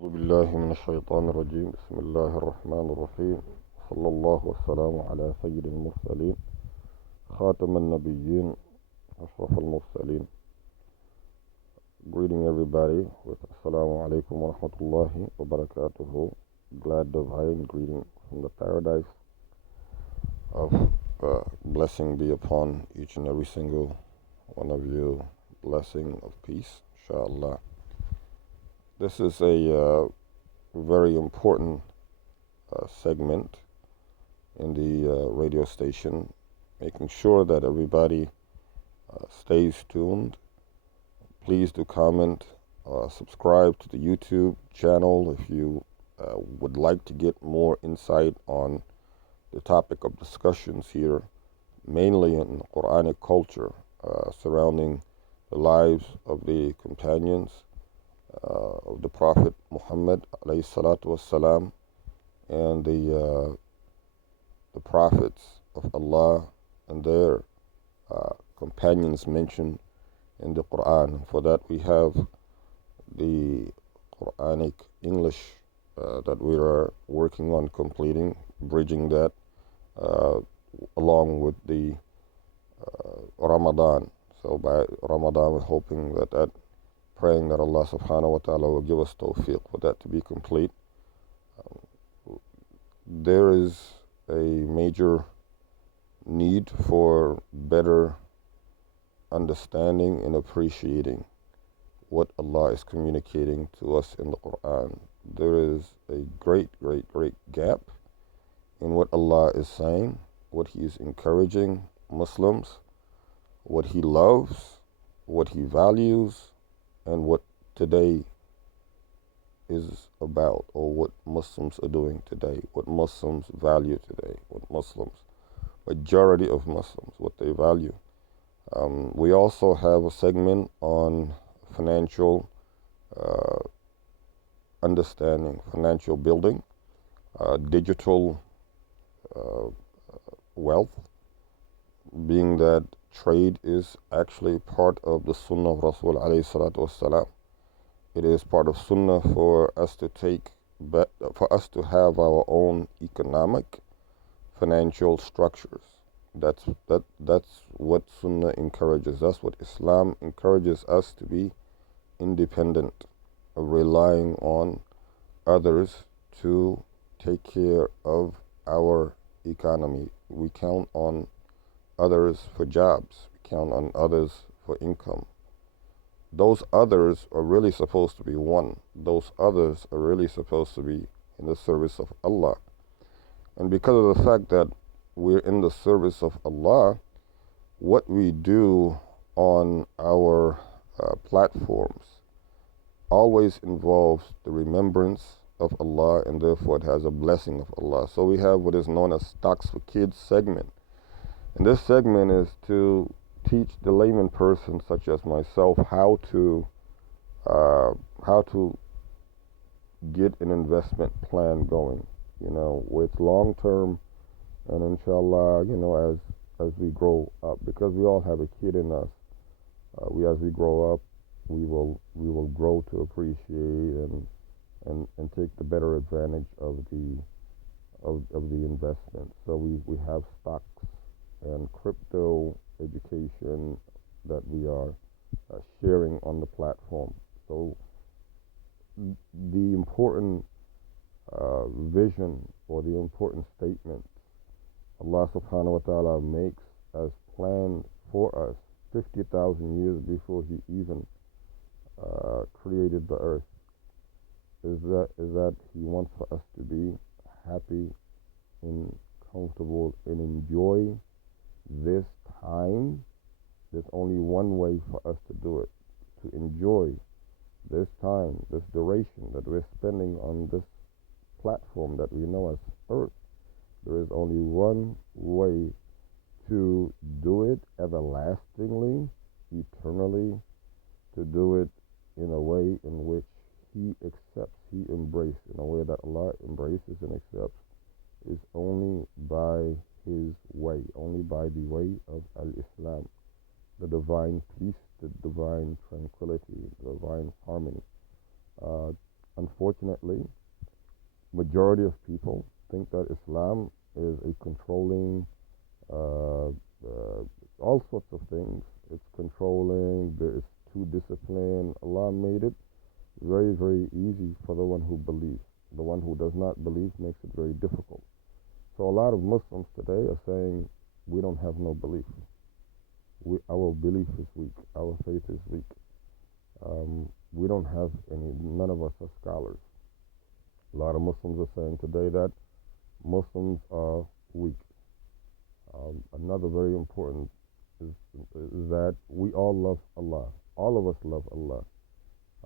أعوذ بالله من الشيطان الرجيم. بسم الله الرحمن الرحيم. صلى الله والسلام على سيد المرسلين خاتم النبيين أشرف المرسلين. Greeting everybody with Assalamu alaikum wa rahmatullahi wa barakatuhu. Glad divine greeting from the paradise of blessing be upon each and every single one of you. Blessing of peace, inshallah. This is a very important segment in the radio station, making sure that everybody stays tuned. Please do comment, subscribe to the YouTube channel if you would like to get more insight on the topic of discussions here, mainly in Quranic culture surrounding the lives of the companions of the Prophet Muhammad alayhi salatu wassalam, and the prophets of Allah and their companions mentioned in the Quran. For that we have the Quranic English that we are working on completing, bridging that along with the Ramadan. So by Ramadan we're hoping that praying that Allah subhanahu wa ta'ala will give us tawfiq for that to be complete. There is a major need for better understanding and appreciating what Allah is communicating to us in the Quran. There is a great gap in what Allah is saying, what He is encouraging Muslims, what He loves, what He values, and what today is about, or what Muslims are doing today, what Muslims value today, what majority of Muslims, what they value. We also have a segment on financial understanding, financial building, digital wealth, being that trade is actually part of the Sunnah of Rasul alayhi salatu wassalam. It is part of Sunnah for us to have our own economic, financial structures. That's what Sunnah encourages. That's what Islam encourages us to be independent, of relying on others to take care of our economy. We count on others for jobs. We count on others for income. Those others are really supposed to be one. Those others are really supposed to be in the service of Allah. And because of the fact that we're in the service of Allah, what we do on our platforms always involves the remembrance of Allah, and therefore it has a blessing of Allah. So we have what is known as Stocks for Kids segment. And this segment is to teach the layman person such as myself how to get an investment plan going, with long term, and inshallah, as we grow up, because we all have a kid in us. As we grow up, we will grow to appreciate and take the better advantage of the investment. So we have stocks and crypto education that we are sharing on the platform. So the important vision, or the important statement Allah subhanahu wa ta'ala makes as planned for us 50,000 years before He even created the earth is that He wants for us to be happy and comfortable and enjoy this time. There's only one way for us to do it, to enjoy this time, this duration that we're spending on this platform that we know as earth. There is only one way to do it everlastingly, eternally, to do it in a way in which He accepts, He embraces, in a way that Allah embraces and accepts, is only by His way, only by the way of Al-Islam, the divine peace, the divine tranquility, the divine harmony. Unfortunately, unfortunately, majority of people think that Islam is a controlling, uh, all sorts of things. It's controlling. It's too disciplined. Allah made it very, very easy for the one who believes. The one who does not believe makes it very difficult. So a lot of Muslims today are saying we don't have no belief. Our belief is weak. Our faith is weak. We don't have any. None of us are scholars. A lot of Muslims are saying today that Muslims are weak. Another very important is that we all love Allah. All of us love Allah.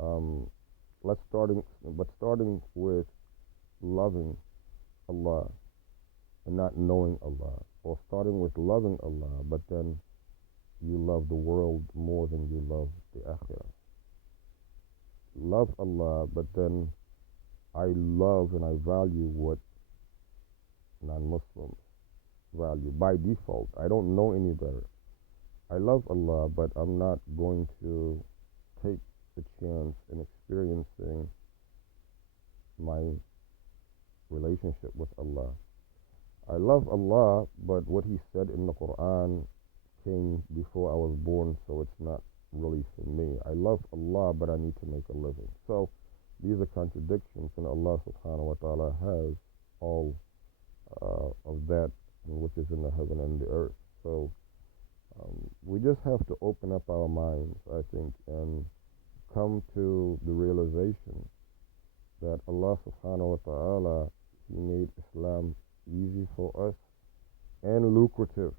Um, starting with loving Allah and not knowing Allah, or starting with loving Allah, but then you love the world more than you love the akhirah. Love Allah, but then I love and I value what non-Muslims value by default. I don't know any better. I love Allah, but I'm not going to take the chance in experiencing my relationship with Allah. I love Allah, but what He said in the Quran came before I was born, so it's not really for me. I love Allah, but I need to make a living. So these are contradictions, and Allah subhanahu wa ta'ala has all of that which is in the heaven and the earth. So we just have to open up our minds, I think, and come to the realization that Allah subhanahu wa ta'ala, He made Islam easy for us and lucrative.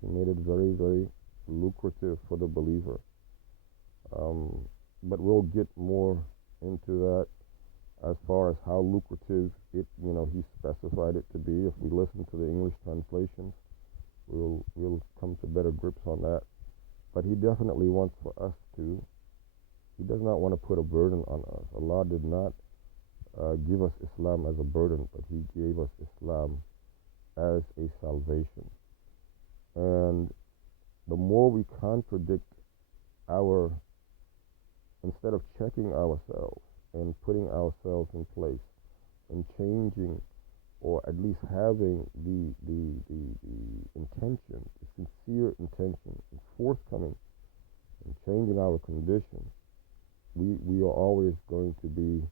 He made it very, very lucrative for the believer. But we'll get more into that as far as how lucrative it, He specified it to be. If we listen to the English translations, we'll come to better grips on that. But He definitely wants for us to. He does not want to put a burden on us. Allah did not give us Islam as a burden, but He gave us Islam as a salvation. And the more we contradict instead of checking ourselves and putting ourselves in place and changing, or at least having the intention, the sincere intention, and forthcoming and changing our condition, we are always going to be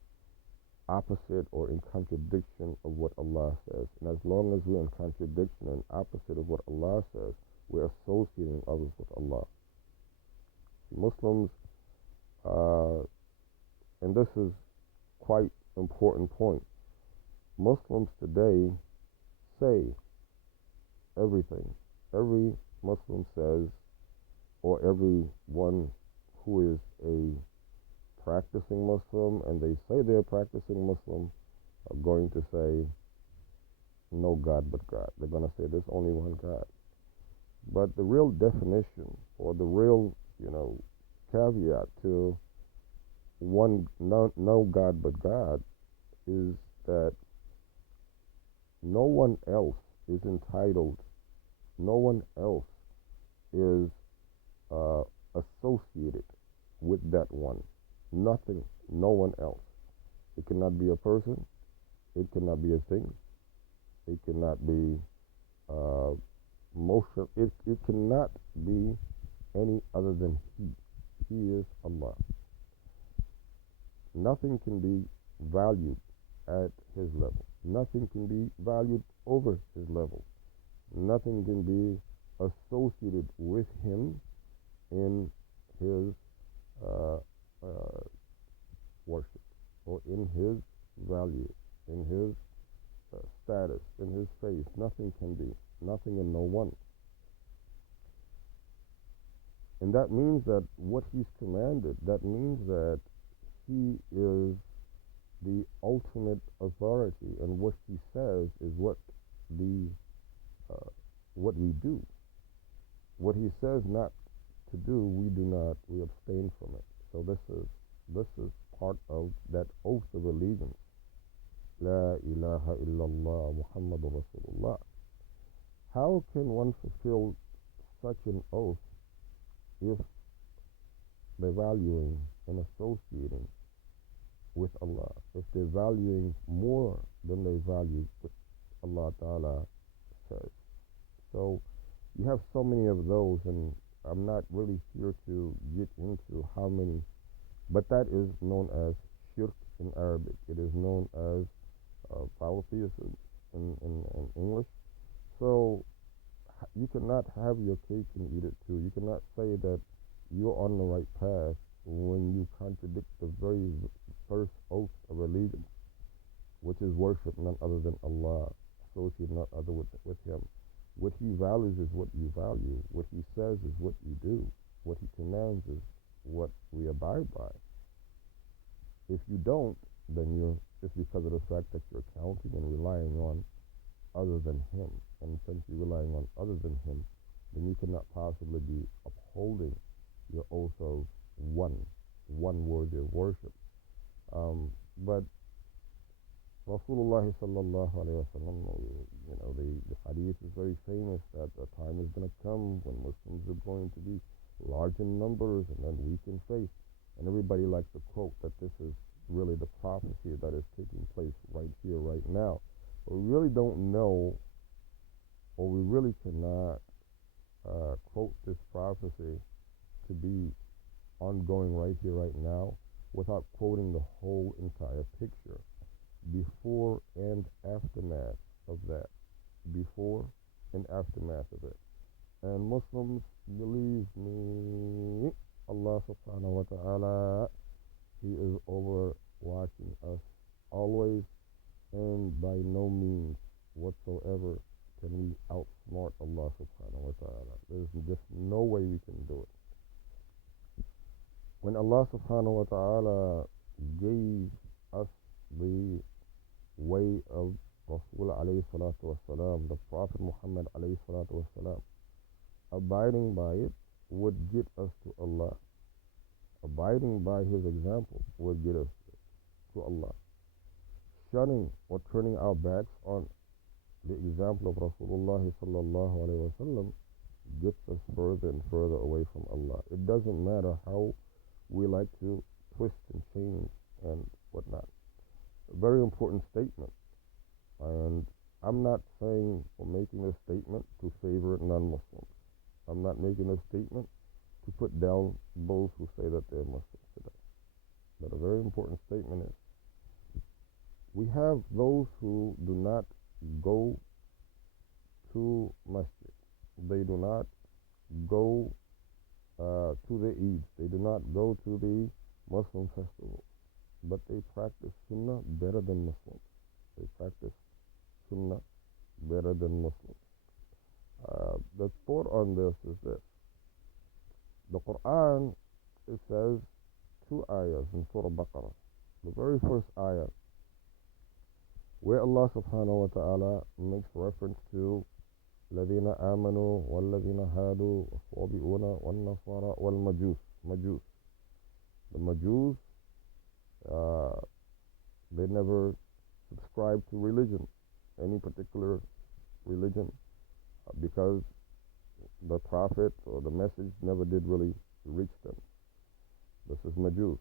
opposite or in contradiction of what Allah says. And as long as we're in contradiction and opposite of what Allah says, we're associating others with Allah. Muslims, and this is quite important point, Muslims today say everything. Every Muslim says, or everyone who is a practicing Muslim, and they say they're practicing Muslim, are going to say no God but God. They're going to say there's only one God. But the real definition, or the real, caveat to no God but God, is that no one else is entitled, no one else is associated with that one. Nothing, no one else. It cannot be a person, it cannot be a thing, it cannot be motion, it cannot be any other than He. He is Allah. Nothing can be valued at His level. Nothing can be valued over His level. Nothing can be associated with Him in His worship, or in His value, in His status, in His faith. Nothing can be. Nothing and no one. And that means that what He's commanded, that means that He is the ultimate authority, and what He says is what we do. What He says not to do, we abstain from it. So this is part of that oath of allegiance. La ilaha illallah Muhammadur Rasulullah. How can one fulfill such an oath if they're valuing and associating with Allah, if they're valuing more than they value what Allah Ta'ala says. So you have so many of those, and I'm not really here to get into how many, but that is known as shirk in Arabic. It is known as polytheism in English. So you cannot have your cake and eat it too. You cannot say that you're on the right path when you contradict the very first oath of allegiance, which is worship none other than Allah, associate none other with Him. What He values is what you value. What He says is what you do. What He commands is what we abide by. If you don't, then it's because of the fact that you're counting and relying on other than Him. And since you're relying on other than Him, then you cannot possibly be upholding your oath of one worthy of worship. But Rasulullah sallallahu alayhi wa sallam, the hadith is very famous that a time is going to come when Muslims are going to be large in numbers and then weak in faith. And everybody likes to quote that this is really the prophecy that is taking place right here, right now. But we really don't know, or we really cannot quote this prophecy to be ongoing right here, right now, without quoting the whole entire picture, before and aftermath of that, before and aftermath of it. And Muslims, believe me, Allah subhanahu wa ta'ala, He is over watching us always, and by no means whatsoever can we outsmart Allah subhanahu wa ta'ala. There's just no way we can do it. When Allah subhanahu wa ta'ala gave us the way of Rasul alayhi salatu wasalam, the Prophet Muhammad alayhi salatu wasalam, abiding by it would get us to Allah. Abiding by His example would get us to Allah. Shunning or turning our backs on the example of Rasulullah sallallahu alayhi wa sallam gets us further and further away from Allah. It doesn't matter how we like to twist and change and whatnot. A very important statement. And I'm not saying or making this statement to favor non-Muslims. I'm not making this statement to put down those who say that they're Muslims today. But a very important statement is, we have those who do not go to masjid. They do not go to the Eid. They do not go to the Muslim festival. But they practice Sunnah better than Muslims. They practice Sunnah better than Muslims. The thought on this is this. The Quran, it says 2 ayahs in Surah Baqarah. The very first ayah, where Allah subhanahu wa ta'ala makes reference to الذين آمنوا والذين هادوا والصابئون والنصارى والمجوس. The Majus, they never subscribe to religion, any particular religion, because the Prophet or the message never did really reach them. This is Majus.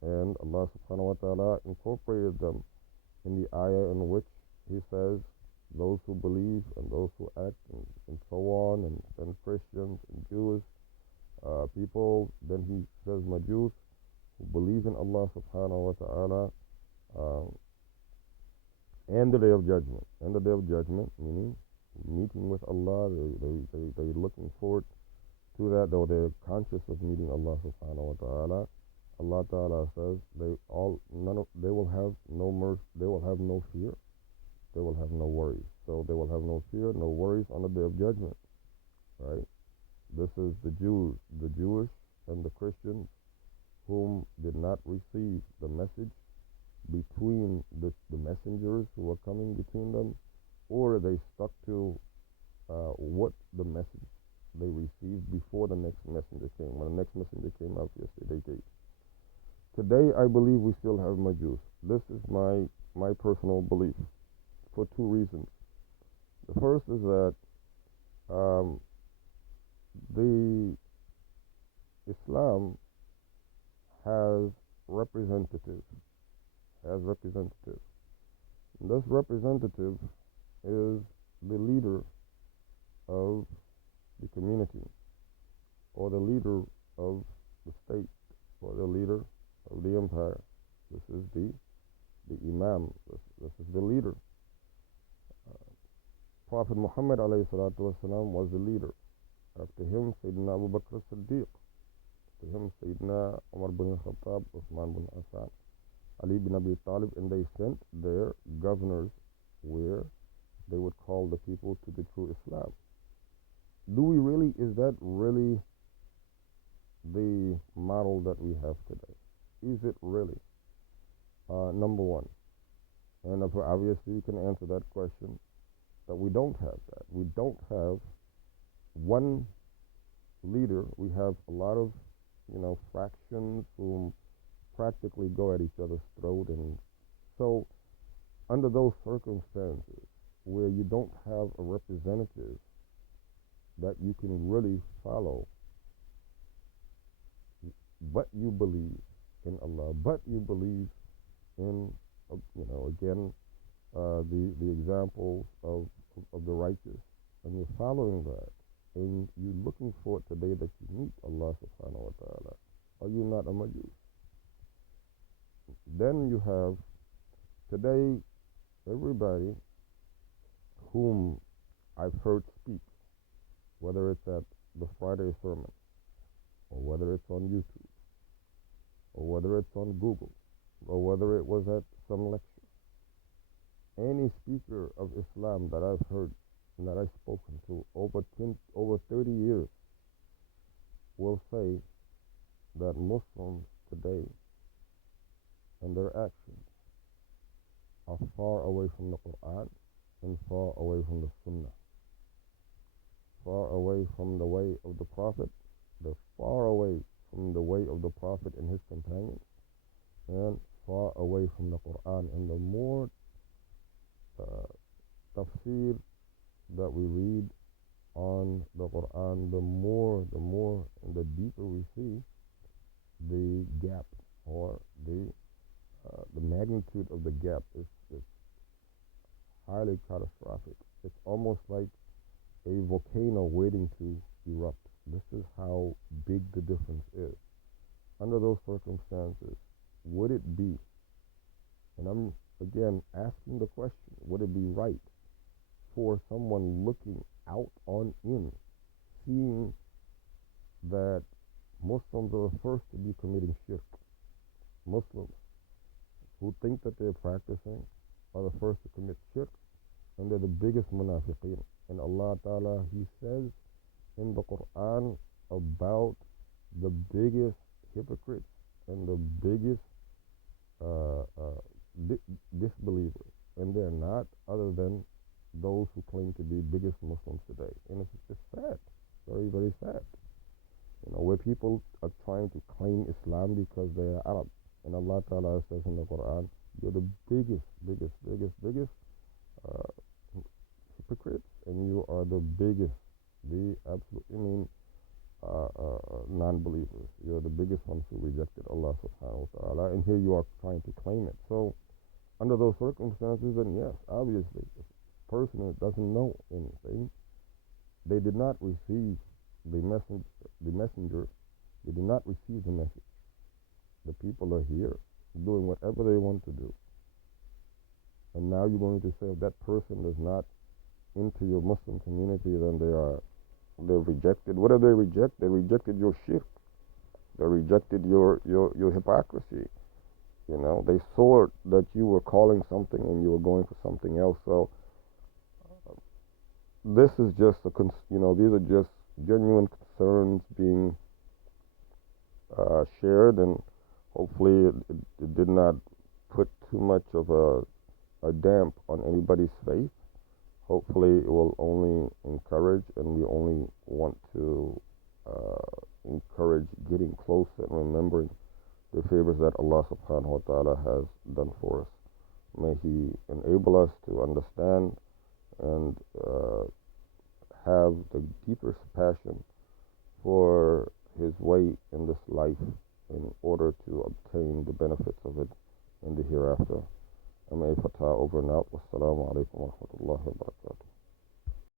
And Allah subhanahu wa ta'ala incorporated them in the ayah in which He says, those who believe and those who act and so on, and Christians and Jewish people. Then He says Majus, who believe in Allah subhanahu wa ta'ala and the Day of Judgment. And the Day of Judgment, meaning meeting with Allah. They're looking forward to that, though they're conscious of meeting Allah subhanahu wa ta'ala. Allah ta'ala says they will have no mercy, they will have no fear, they will have no worries. So they will have no fear, no worries on the Day of Judgment, right? This is the Jews, the Jewish and the Christians, whom did not receive the message between the messengers who were coming between them, or they stuck to what the message they received before the next messenger came. When the next messenger came out, they gave. Today, I believe we still have Majus. This is my personal belief for 2 reasons. The first is that the Islam has representatives as representative. And this representative is the leader of the community, or the leader of the state, or the leader of the empire. This is the Imam. This is the leader. Prophet Muhammad ﷺ was the leader. After him, Sayyidina Abu Bakr as-Siddiq. After him, Sayyidina Umar bin al-Khattab, Uthman bin Affan, Ali bin Abi Talib, and they sent their governors where they would call the people to the true Islam. Is that really the model that we have today? Is it really? Number one. And obviously you can answer that question, that we don't have that. We don't have one leader. We have a lot of, fractions whom practically go at each other's throat. And so under those circumstances where you don't have a representative that you can really follow, but you believe in Allah, but you believe in, again, the examples of the righteous, and you're following that, and you're looking forward to the day that you meet Allah subhanahu wa ta'ala, are you not a majus? Then you have today everybody whom I've heard speak, whether it's at the Friday sermon, or whether it's on YouTube, or whether it's on Google, or whether it was at some lecture. Any speaker of Islam that I've heard and that I've spoken to over 30 years will say that Muslims today and their actions are far away from the Quran and far away from the Sunnah, far away from the way of the Prophet. They're far away from the way of the Prophet and his companions, and far away from the Quran. And the more tafsir that we read on the Quran, the more and the deeper we see the gap, or the magnitude of the gap is highly catastrophic. It's almost like a volcano waiting to erupt. This is how big the difference is. Under those circumstances, would it be, and I'm again asking the question, would it be right for someone looking out on in, seeing that Muslims are the first to be committing shirk? Muslims who think that they're practicing are the first to commit shirk, and they're the biggest munafiqeen. And Allah Ta'ala, He says in the Quran about the biggest hypocrites and the biggest disbelievers, and they're not other than those who claim to be biggest Muslims today. And it's sad, very, very sad. Where people are trying to claim Islam because they are Arab, and Allah Ta'ala says in the Quran, you're the biggest hypocrites, and you are the biggest, the absolute, non-believers. You're the biggest ones who rejected Allah subhanahu wa ta'ala, and here you are trying to claim it. So under those circumstances, then yes, obviously, if a person that doesn't know anything, they did not receive the messenger, they did not receive the message. The people are here doing whatever they want to do. And now you're going to say if that person is not into your Muslim community, then they're rejected. What did they reject? They rejected your shirk. They rejected your hypocrisy. They saw that you were calling something and you were going for something else. So this is just these are just genuine concerns being shared, and hopefully it did not put too much of a damp on anybody's faith. Hopefully it will only encourage, and we only want to encourage getting closer and remembering the favors that Allah subhanahu wa ta'ala has done for us. May He enable us to understand and have the deepest passion for His way in this life in order to obtain the benefits of it in the hereafter. I'm A Fatah over and out. Wassalamu alaikum wa rahmatullahi wa barakatuh.